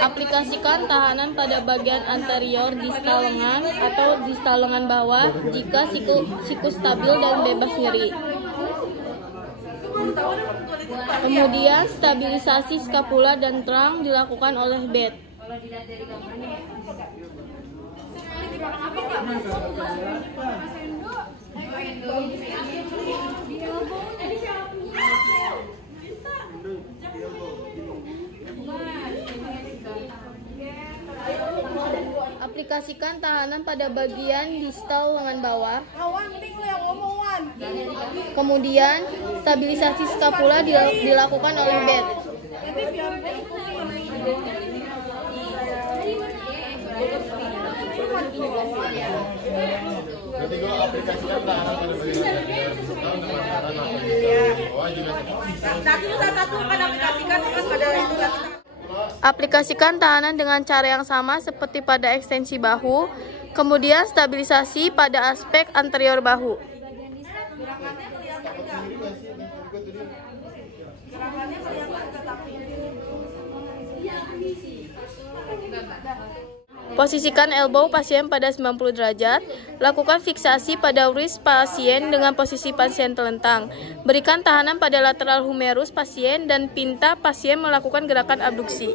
Aplikasikan tahanan pada bagian anterior distal lengan atau distal lengan bawah jika siku stabil dan bebas nyeri. Kemudian stabilisasi skapula dan trunk dilakukan oleh bed. Aplikasikan tahanan pada bagian distal lengan bawah. Kemudian stabilisasi skapula dilakukan oleh bed. Aplikasikan tahanan dengan cara yang sama seperti pada ekstensi bahu, kemudian stabilisasi pada aspek anterior bahu. Posisikan elbow pasien pada 90 derajat. Lakukan fiksasi pada wrist pasien dengan posisi pasien telentang. Berikan tahanan pada lateral humerus pasien dan pinta pasien melakukan gerakan abduksi.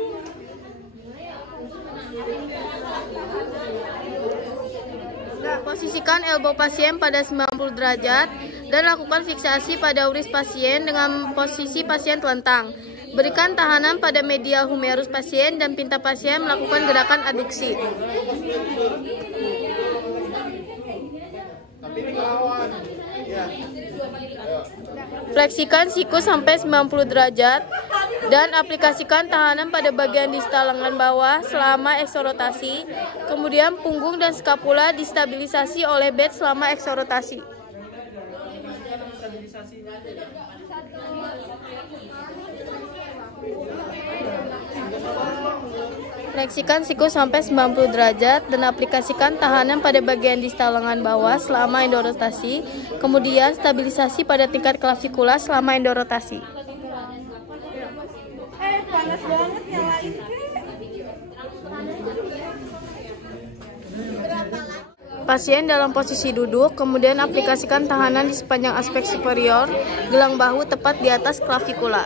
Posisikan elbow pasien pada 90 derajat dan lakukan fiksasi pada wrist pasien dengan posisi pasien telentang. Berikan tahanan pada medial humerus pasien dan pinta pasien melakukan gerakan adduksi. Fleksikan siku sampai 90 derajat dan aplikasikan tahanan pada bagian distal lengan bawah selama eksorotasi. Kemudian punggung dan skapula distabilisasi oleh bed selama eksorotasi. Fleksikan siku sampai 90 derajat dan aplikasikan tahanan pada bagian distal lengan bawah selama endorotasi. Kemudian stabilisasi pada tingkat klavikula selama endorotasi. Panas banget, nyalain Pasien dalam posisi duduk, kemudian aplikasikan tahanan di sepanjang aspek superior, gelang bahu tepat di atas klavikula.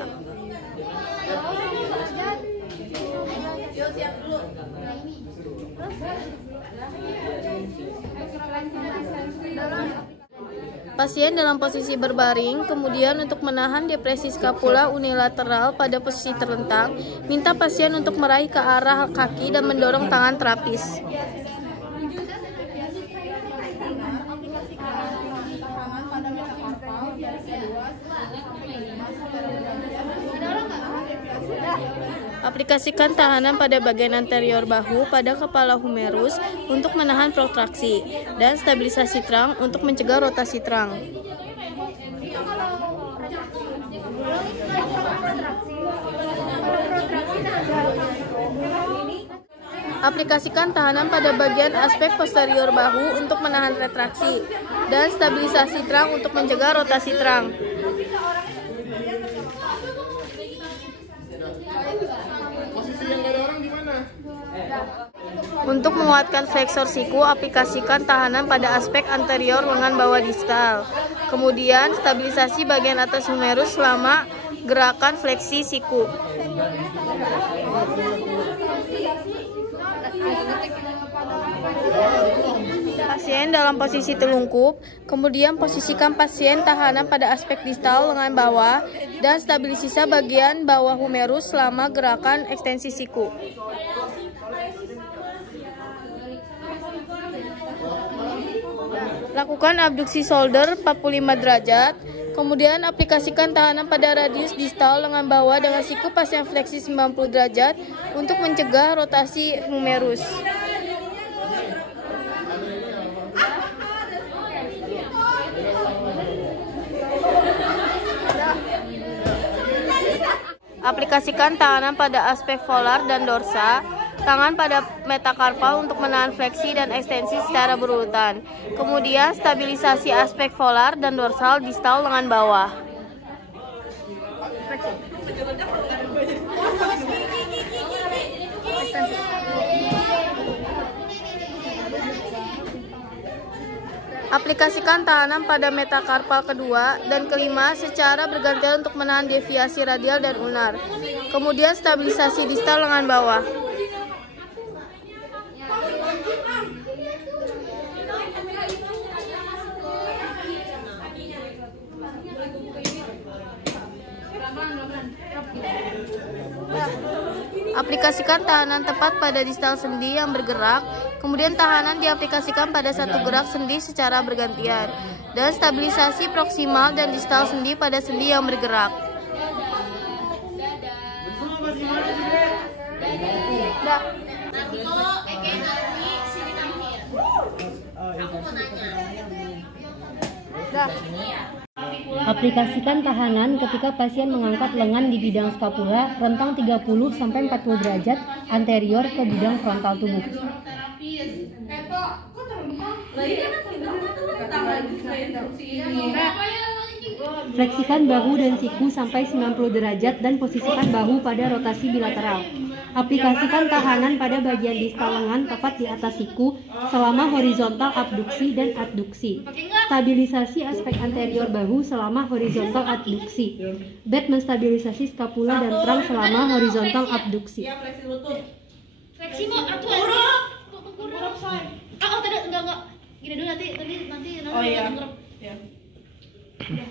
Pasien dalam posisi berbaring, kemudian untuk menahan depresi skapula unilateral pada posisi terlentang, minta pasien untuk meraih ke arah kaki dan mendorong tangan terapis. Aplikasikan tahanan pada bagian anterior bahu pada kepala humerus untuk menahan protraksi dan stabilisasi trunk untuk mencegah rotasi trunk. Aplikasikan tahanan pada bagian aspek posterior bahu untuk menahan retraksi dan stabilisasi trunk untuk mencegah rotasi trunk. Untuk menguatkan flexor siku, aplikasikan tahanan pada aspek anterior lengan bawah distal. Kemudian stabilisasi bagian atas humerus selama gerakan fleksi siku. Pasien dalam posisi telungkup, kemudian posisikan pasien tahanan pada aspek distal lengan bawah dan stabilisasi bagian bawah humerus selama gerakan ekstensi siku. Lakukan abduksi shoulder 45 derajat, kemudian aplikasikan tahanan pada radius distal lengan bawah dengan siku pasien fleksi 90 derajat untuk mencegah rotasi humerus. Aplikasikan tahanan pada aspek volar dan dorsa, tangan pada metakarpal untuk menahan fleksi dan ekstensi secara berurutan. Kemudian stabilisasi aspek volar dan dorsal distal lengan bawah. ekstensi. Aplikasikan tahanan pada metakarpal kedua dan kelima secara bergantian untuk menahan deviasi radial dan unar. Kemudian stabilisasi distal lengan bawah. Aplikasikan tahanan tepat pada distal sendi yang bergerak, kemudian tahanan diaplikasikan pada satu gerak sendi secara bergantian, dan stabilisasi proksimal dan distal sendi pada sendi yang bergerak. Aplikasikan tahanan ketika pasien mengangkat lengan di bidang skapula rentang 30-40 derajat anterior ke bidang frontal tubuh. Fleksikan bahu dan siku sampai 90 derajat dan posisikan bahu pada rotasi bilateral. Aplikasikan tahanan pada bagian distal lengan tepat di atas siku selama horizontal abduksi dan adduksi. Stabilisasi aspek anterior bahu selama horizontal adduksi. Bed menstabilisasi skapula dan trunk selama horizontal abduksi. Fleksi mau atuh oh tidak enggak gini dulu nanti Oh iya. Ya.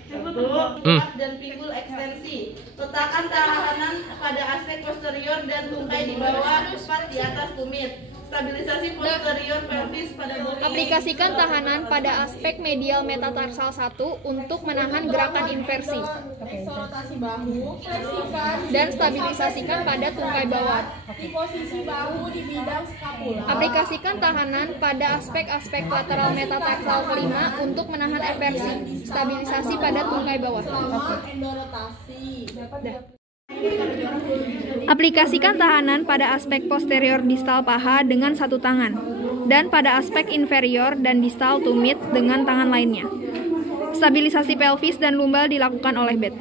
Satu, dan pinggul ekstensi. Letakkan tahanan pada aspek posterior dan tungkai di bawah, tepat di atas tumit. Stabilisasi posterior pelvis pada bodi. Aplikasikan tahanan pada aspek medial metatarsal 1 untuk menahan gerakan inversi. Eksolotasi bahu, fleksikan Dan stabilisasikan pada tungkai bawah. di posisi bahu di bidang skapula. Aplikasikan tahanan pada aspek-aspek lateral metatarsal kelima untuk menahan eversi. Stabilisasi pada tungkai bawah. Endorotasi. Aplikasikan tahanan pada aspek posterior distal paha dengan satu tangan dan pada aspek inferior dan distal tumit dengan tangan lainnya. Stabilisasi pelvis dan lumbal dilakukan oleh bed.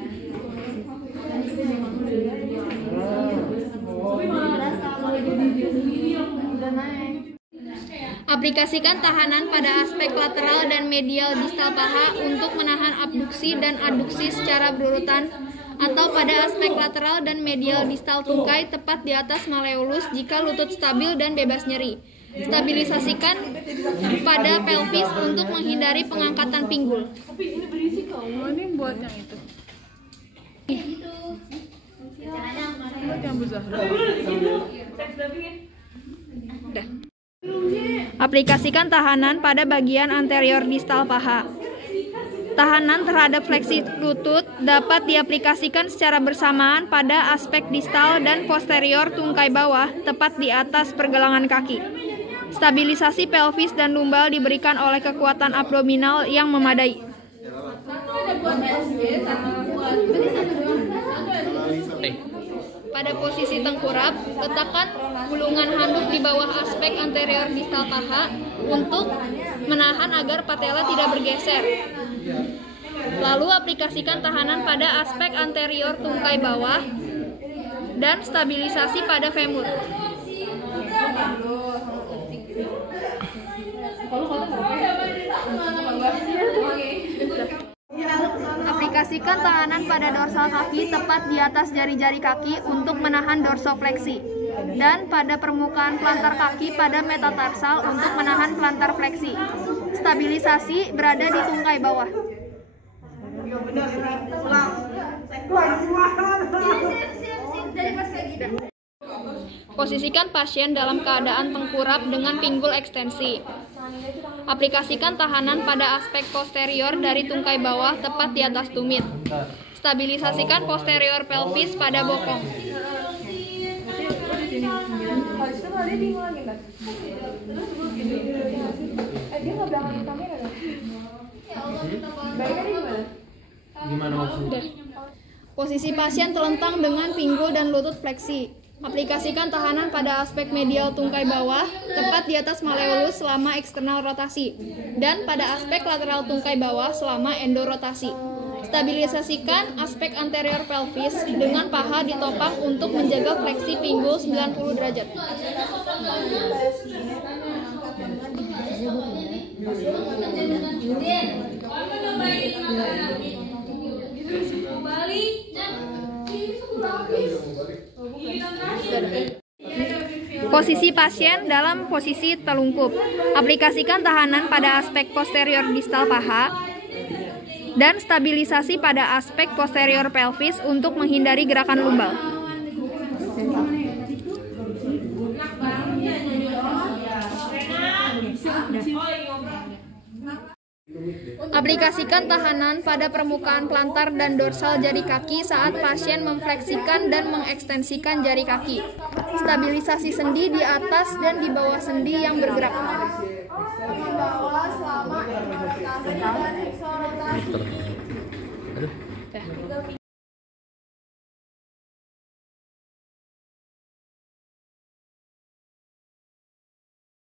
Aplikasikan tahanan pada aspek lateral dan medial distal paha untuk menahan abduksi dan adduksi secara berurutan atau pada aspek lateral dan medial distal tungkai tepat di atas malleolus jika lutut stabil dan bebas nyeri. Stabilisasikan pada pelvis untuk menghindari pengangkatan pinggul. Ini buat yang itu. Buat yang Bu Zahra. Aplikasikan tahanan pada bagian anterior distal paha. Tahanan terhadap fleksi lutut dapat diaplikasikan secara bersamaan pada aspek distal dan posterior tungkai bawah tepat di atas pergelangan kaki. Stabilisasi pelvis dan lumbal diberikan oleh kekuatan abdominal yang memadai. Pada posisi tengkurap, letakkan gulungan handuk di bawah aspek anterior distal paha untuk menahan agar patella tidak bergeser. Lalu aplikasikan tahanan pada aspek anterior tungkai bawah dan stabilisasi pada femur. Aplikasikan tahanan pada dorsal kaki tepat di atas jari-jari kaki untuk menahan dorsofleksi dan pada permukaan plantar kaki pada metatarsal untuk menahan plantar fleksi. Stabilisasi berada di tungkai bawah. Posisikan pasien dalam keadaan tengkurap dengan pinggul ekstensi. Aplikasikan tahanan pada aspek posterior dari tungkai bawah tepat di atas tumit. Stabilisasikan posterior pelvis pada bokong. Posisi pasien telentang dengan pinggul dan lutut fleksi. Aplikasikan tahanan pada aspek medial tungkai bawah tepat di atas malleolus selama eksternal rotasi dan pada aspek lateral tungkai bawah selama endorotasi. Stabilisasikan aspek anterior pelvis dengan paha ditopang untuk menjaga fleksi pinggul 90 derajat. Posisi pasien dalam posisi telungkup. Aplikasikan tahanan pada aspek posterior distal paha dan stabilisasi pada aspek posterior pelvis untuk menghindari gerakan lumbal. Aplikasikan tahanan pada permukaan plantar dan dorsal jari kaki saat pasien memfleksikan dan mengekstensikan jari kaki. Stabilisasi sendi di atas dan di bawah sendi yang bergerak. Membawa selama eksorotasi dan eksorotasi.